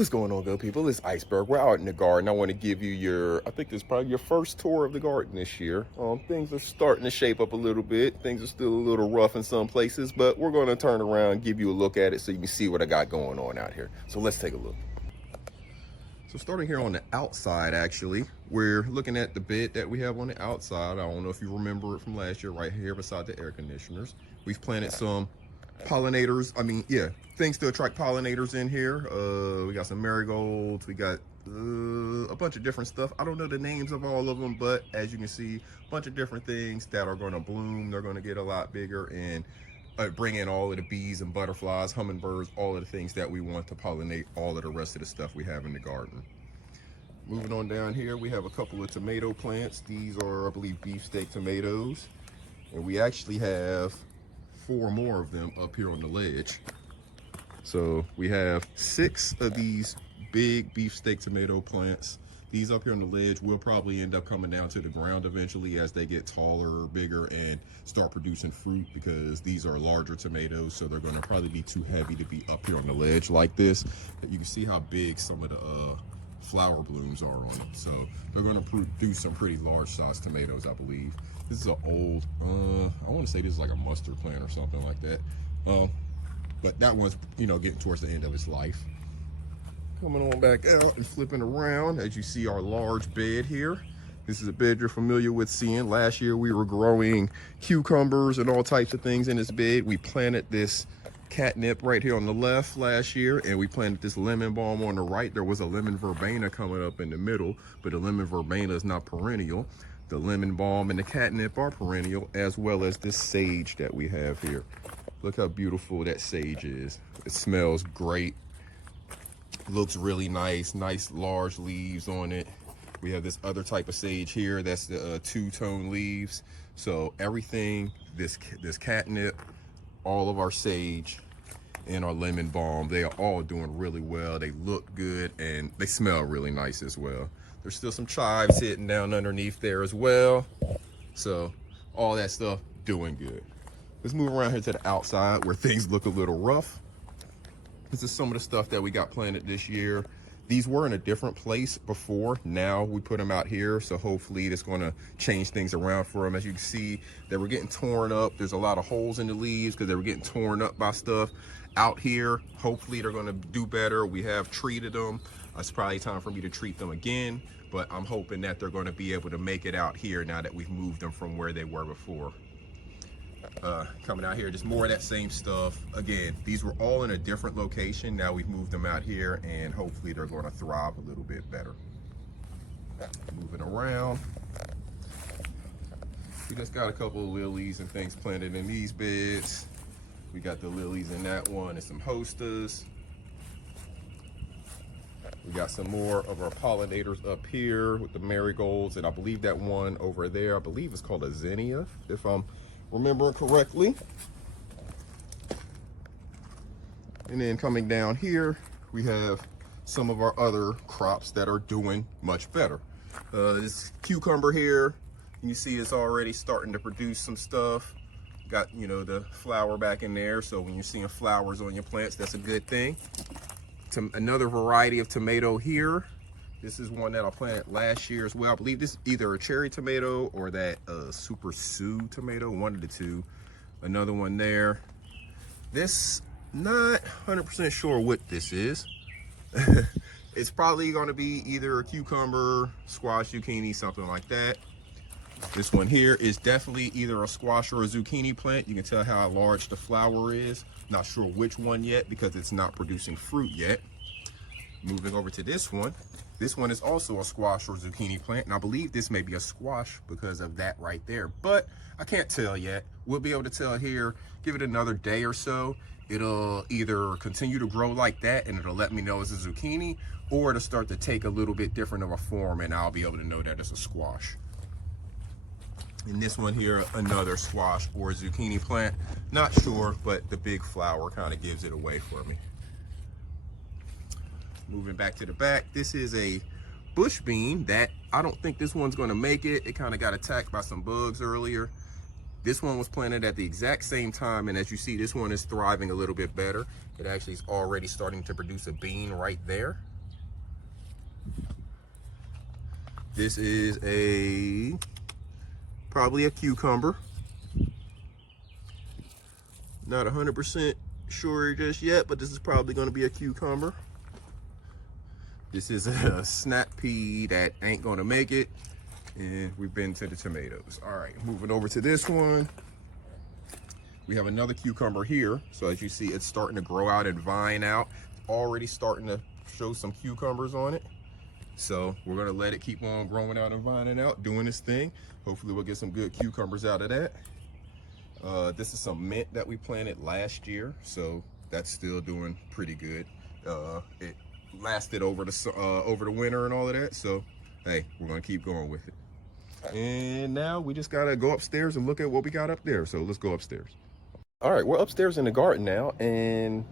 What's going on, good people? It's Iceberg. We're out in the garden. I want to give you I think this is probably your first tour of the garden this year. Things are starting to shape up a little bit. Things are still a little rough in some places, but we're going to turn around and give you a look at it so you can see what I got going on out here. So let's take a look. So starting here on the outside, actually, we're looking at the bed that we have on the outside. I don't know if you remember it from last year, right here beside the air conditioners. We've planted some pollinators, things to attract pollinators in here. We got some marigolds, we got a bunch of different stuff. I don't know the names of all of them, but as you can see, a bunch of different things that are going to bloom. They're going to get a lot bigger and bring in all of the bees and butterflies, hummingbirds, all of the things that we want to pollinate all of the rest of the stuff we have in the garden. Moving on down here, we have a couple of tomato plants. These are, I believe, beefsteak tomatoes, and we actually have 4 more of them up here on the ledge. So we have 6 of these big beefsteak tomato plants. These up here on the ledge will probably end up coming down to the ground eventually as they get taller, bigger, and start producing fruit, because these are larger tomatoes, so they're going to probably be too heavy to be up here on the ledge like this. But you can see how big some of the flower blooms are on it. So they're going to produce some pretty large sized tomatoes, I believe. This is an old, I want to say this is like a mustard plant or something like that. But that one's, getting towards the end of its life. Coming on back out and flipping around, as you see our large bed here. This is a bed you're familiar with seeing. Last year we were growing cucumbers and all types of things in this bed. We planted this catnip right here on the left last year, and we planted this lemon balm on the right. There was a lemon verbena coming up in the middle, but the lemon verbena is not perennial. The lemon balm and the catnip are perennial, as well as this sage that we have here. Look how beautiful that sage is. It smells great. Looks really nice large leaves on it. We have this other type of sage here. That's the two-tone leaves. So everything, this catnip, all of our sage, and our lemon balm, they are all doing really well. They look good and they smell really nice as well. There's still some chives hitting down underneath there as well. So all that stuff doing good. Let's move around here to the outside where things look a little rough. This is some of the stuff that we got planted this year. These were in a different place before. Now we put them out here, so hopefully that's going to change things around for them. As you can see, they were getting torn up. There's a lot of holes in the leaves because they were getting torn up by stuff out here. Hopefully they're going to do better. We have treated them. It's probably time for me to treat them again, but I'm hoping that they're going to be able to make it out here now that we've moved them from where they were before. Coming out here, just more of that same stuff. Again, these were all in a different location. Now we've moved them out here, and hopefully they're going to thrive a little bit better. Moving around, we just got a couple of lilies and things planted in these beds. We got the lilies in that one and some hostas. We got some more of our pollinators up here with the marigolds, and I believe that one over there, I believe it's called a zinnia, if I'm remembering correctly. And then coming down here, we have some of our other crops that are doing much better. This cucumber here, you see it's already starting to produce some stuff. Got, the flower back in there. So when you're seeing flowers on your plants, that's a good thing. Another variety of tomato here. This is one that I planted last year as well. I believe this is either a cherry tomato or that Super Sue tomato, one of the two. Another one there. This, not 100% sure what this is. It's probably going to be either a cucumber, squash, zucchini, something like that. This one here is definitely either a squash or a zucchini plant. You can tell how large the flower is. Not sure which one yet because it's not producing fruit yet. Moving over to this one. This one is also a squash or zucchini plant, and I believe this may be a squash because of that right there, but I can't tell yet. We'll be able to tell here, give it another day or so. It'll either continue to grow like that and it'll let me know it's a zucchini, or it'll start to take a little bit different of a form and I'll be able to know that it's a squash. And this one here, another squash or zucchini plant. Not sure, but the big flower kind of gives it away for me. Moving back to the back, this is a bush bean that I don't think this one's going to make it. It kind of got attacked by some bugs earlier. This one was planted at the exact same time, and as you see, this one is thriving a little bit better. It actually is already starting to produce a bean right there. This is probably a cucumber. Not 100% sure just yet, but this is probably going to be a cucumber. This is a snap pea that ain't going to make it. And we've been to the tomatoes. All right, moving over to this one. We have another cucumber here. So as you see, it's starting to grow out and vine out. Already starting to show some cucumbers on it. So we're gonna let it keep on growing out and vining out, doing its thing. Hopefully we'll get some good cucumbers out of that. This is some mint that we planted last year. So that's still doing pretty good. It lasted over the winter and all of that. So, hey, we're gonna keep going with it. And now we just gotta go upstairs and look at what we got up there. So let's go upstairs. All right, we're upstairs in the garden now, and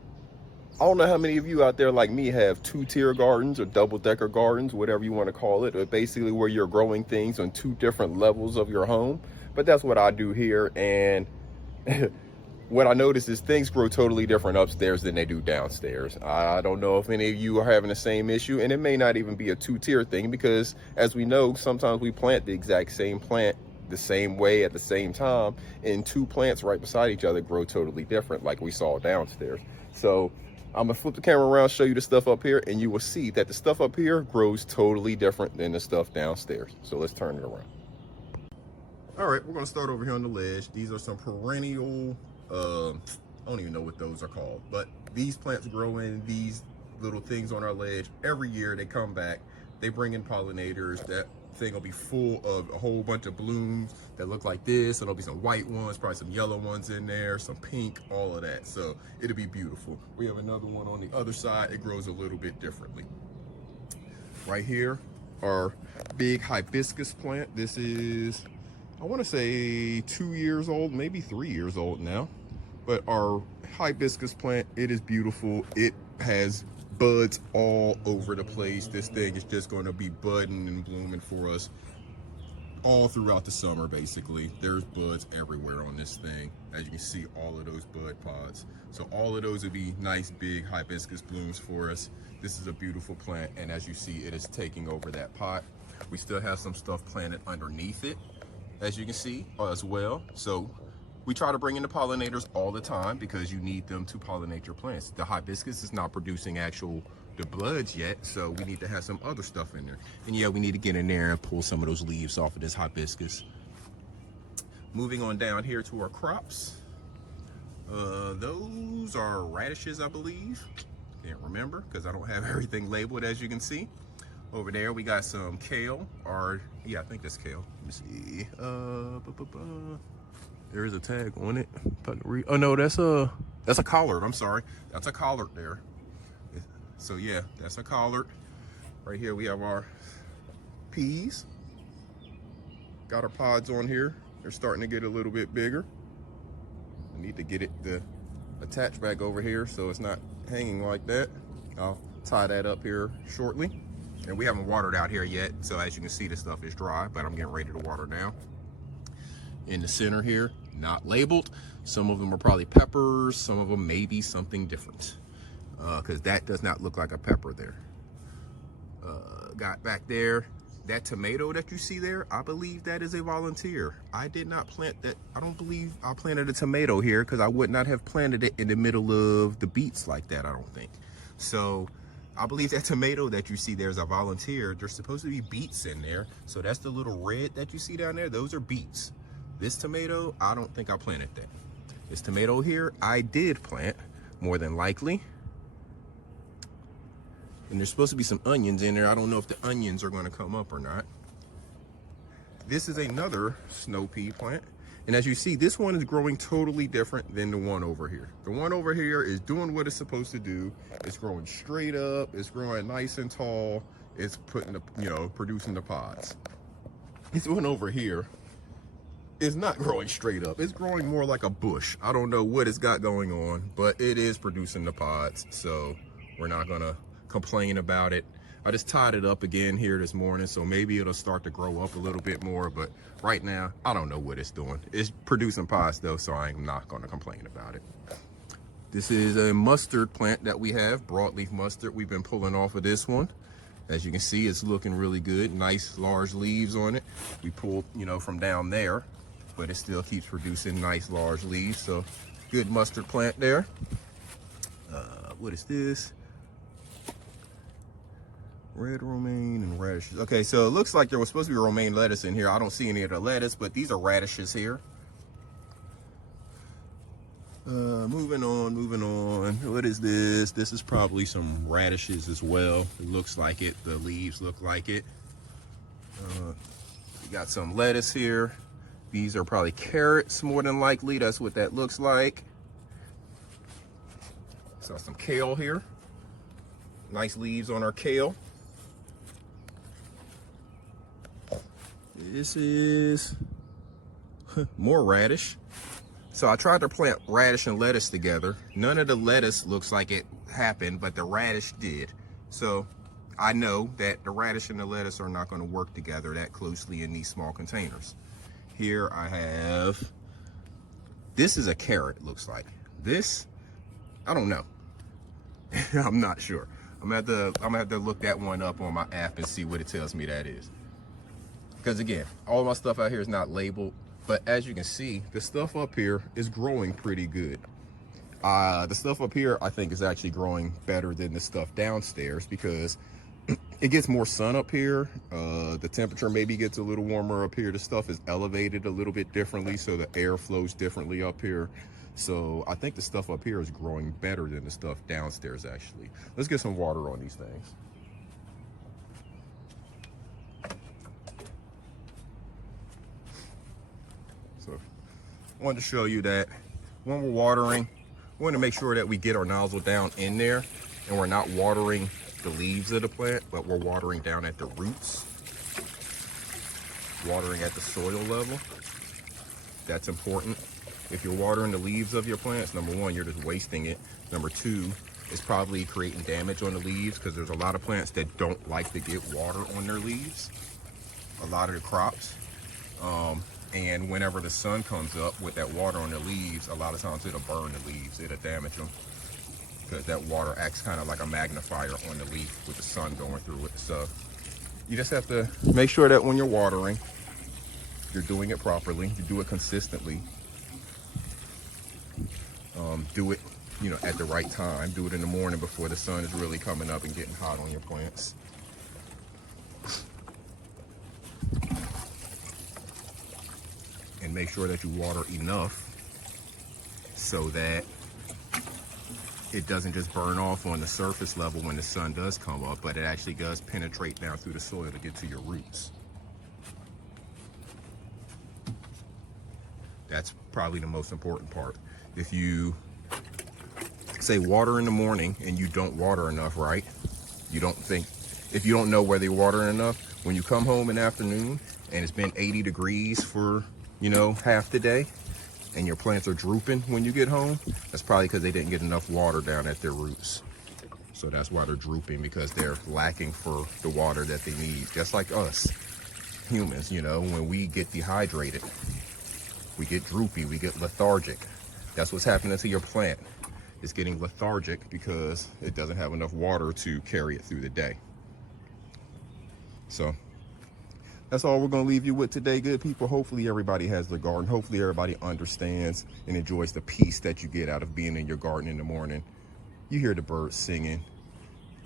I don't know how many of you out there like me have two-tier gardens or double-decker gardens, whatever you want to call it, or basically where you're growing things on two different levels of your home. But that's what I do here, and what I notice is things grow totally different upstairs than they do downstairs. I don't know if any of you are having the same issue, and it may not even be a two-tier thing because, as we know, sometimes we plant the exact same plant the same way at the same time, and two plants right beside each other grow totally different like we saw downstairs. So I'm gonna flip the camera around, show you the stuff up here, and you will see that the stuff up here grows totally different than the stuff downstairs. So let's turn it around. All right, we're gonna start over here on the ledge. These are some perennial, I don't even know what those are called, but these plants grow in these little things on our ledge. Every year they come back, they bring in pollinators. That thing will be full of a whole bunch of blooms that look like this. There'll be some white ones, probably some yellow ones in there, some pink, all of that. So it'll be beautiful. We have another one on the other side. It grows a little bit differently. Right here, our big hibiscus plant. This is, I want to say 2 years old, maybe 3 years old now. But our hibiscus plant, it is beautiful. It has buds all over the place. This thing is just going to be budding and blooming for us all throughout the summer. Basically, there's buds everywhere on this thing. As you can see, all of those bud pods. So all of those would be nice big hibiscus blooms for us. This is a beautiful plant, and as you see, it is taking over that pot. We still have some stuff planted underneath it, as you can see, as well. So we try to bring in the pollinators all the time because you need them to pollinate your plants. The hibiscus is not producing the buds yet, so we need to have some other stuff in there. And yeah, we need to get in there and pull some of those leaves off of this hibiscus. Moving on down here to our crops. Those are radishes, I believe. Can't remember because I don't have everything labeled, as you can see. Over there, we got some kale, or yeah, I think that's kale. Let me see. There is a tag on it. If I can read. Oh no, that's a collard. I'm sorry. That's a collard there. So yeah, that's a collard. Right here we have our peas. Got our pods on here. They're starting to get a little bit bigger. I need to get it attached back over here so it's not hanging like that. I'll tie that up here shortly. And we haven't watered out here yet, so as you can see, the stuff is dry, but I'm getting ready to water now. In the center here, not labeled. Some of them are probably peppers, some of them may be something different, because that does not look like a pepper there. Got back there, that tomato that you see there, I believe that is a volunteer. I did not plant that. I don't believe I planted a tomato here because I would not have planted it in the middle of the beets like that, I don't think. So I believe that tomato that you see there is a volunteer. There's supposed to be beets in there. So that's the little red that you see down there. Those are beets. This tomato, I don't think I planted that. This tomato here, I did plant, more than likely. And there's supposed to be some onions in there. I don't know if the onions are gonna come up or not. This is another snow pea plant. And as you see, this one is growing totally different than the one over here. The one over here is doing what it's supposed to do. It's growing straight up, it's growing nice and tall. It's putting the, producing the pods. This one over here is not growing straight up. It's growing more like a bush. I don't know what it's got going on, but it is producing the pods. So we're not gonna complain about it. I just tied it up again here this morning, so maybe it'll start to grow up a little bit more, but right now, I don't know what it's doing. It's producing pods though, so I'm not gonna complain about it. This is a mustard plant that we have, broadleaf mustard. We've been pulling off of this one. As you can see, it's looking really good. Nice large leaves on it. We pulled, you know, from down there, but it still keeps producing nice large leaves. So good mustard plant there. What is this? Red romaine and radishes. Okay, so it looks like there was supposed to be romaine lettuce in here. I don't see any of the lettuce, but these are radishes here. Moving on. What is this? This is probably some radishes as well. It looks like it. The leaves look like it. We got some lettuce here. These are probably carrots more than likely. That's what that looks like. Saw some kale here. Nice leaves on our kale. This is more radish. So I tried to plant radish and lettuce together. None of the lettuce looks like it happened, but the radish did. So I know that the radish and the lettuce are not going to work together that closely in these small containers. Here I have, this is a carrot, it looks like. This, I don't know. I'm not sure. I'm gonna have to look that one up on my app and see what it tells me that is. Because again, all my stuff out here is not labeled. But as you can see, the stuff up here is growing pretty good. The stuff up here, I think, is actually growing better than the stuff downstairs because it gets more sun up here. The temperature maybe gets a little warmer up here. The stuff is elevated a little bit differently, so the air flows differently up here. So I think the stuff up here is growing better than the stuff downstairs, actually. Let's get some water on these things. I wanted to show you that when we're watering, we want to make sure that we get our nozzle down in there and we're not watering the leaves of the plant, but we're watering down at the roots, watering at the soil level. That's important. If you're watering the leaves of your plants, number one, you're just wasting it. Number two, it's probably creating damage on the leaves because there's a lot of plants that don't like to get water on their leaves, a lot of the crops. And whenever the sun comes up with that water on the leaves, a lot of times it'll burn the leaves, it'll damage them because that water acts kind of like a magnifier on the leaf with the sun going through it. So you just have to make sure that when you're watering, you're doing it properly, you do it consistently. Do it, you know, at the right time. Do it in the morning before the sun is really coming up and getting hot on your plants. And make sure that you water enough so that it doesn't just burn off on the surface level when the sun does come up, but it actually does penetrate down through the soil to get to your roots. That's probably the most important part. If you say water in the morning and you don't water enough, right? If you don't know whether you're watering enough, when you come home in the afternoon and it's been 80 degrees for, you know, half the day and your plants are drooping when you get home, that's probably because they didn't get enough water down at their roots. So that's why they're drooping, because they're lacking for the water that they need. Just like us humans, you know, when we get dehydrated, we get droopy, we get lethargic. That's what's happening to your plant. It's getting lethargic because it doesn't have enough water to carry it through the day. So that's all we're going to leave you with today, good people. Hopefully everybody has their garden. Hopefully everybody understands and enjoys the peace that you get out of being in your garden in the morning. You hear the birds singing.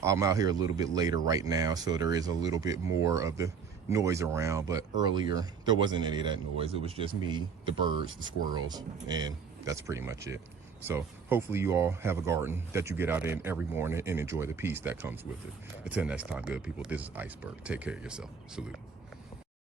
I'm out here a little bit later right now, so there is a little bit more of the noise around, but earlier there wasn't any of that noise. It was just me, the birds, the squirrels, and that's pretty much it. So hopefully you all have a garden that you get out in every morning and enjoy the peace that comes with it. Until next time, good people, this is Iceberg. Take care of yourself. Salute.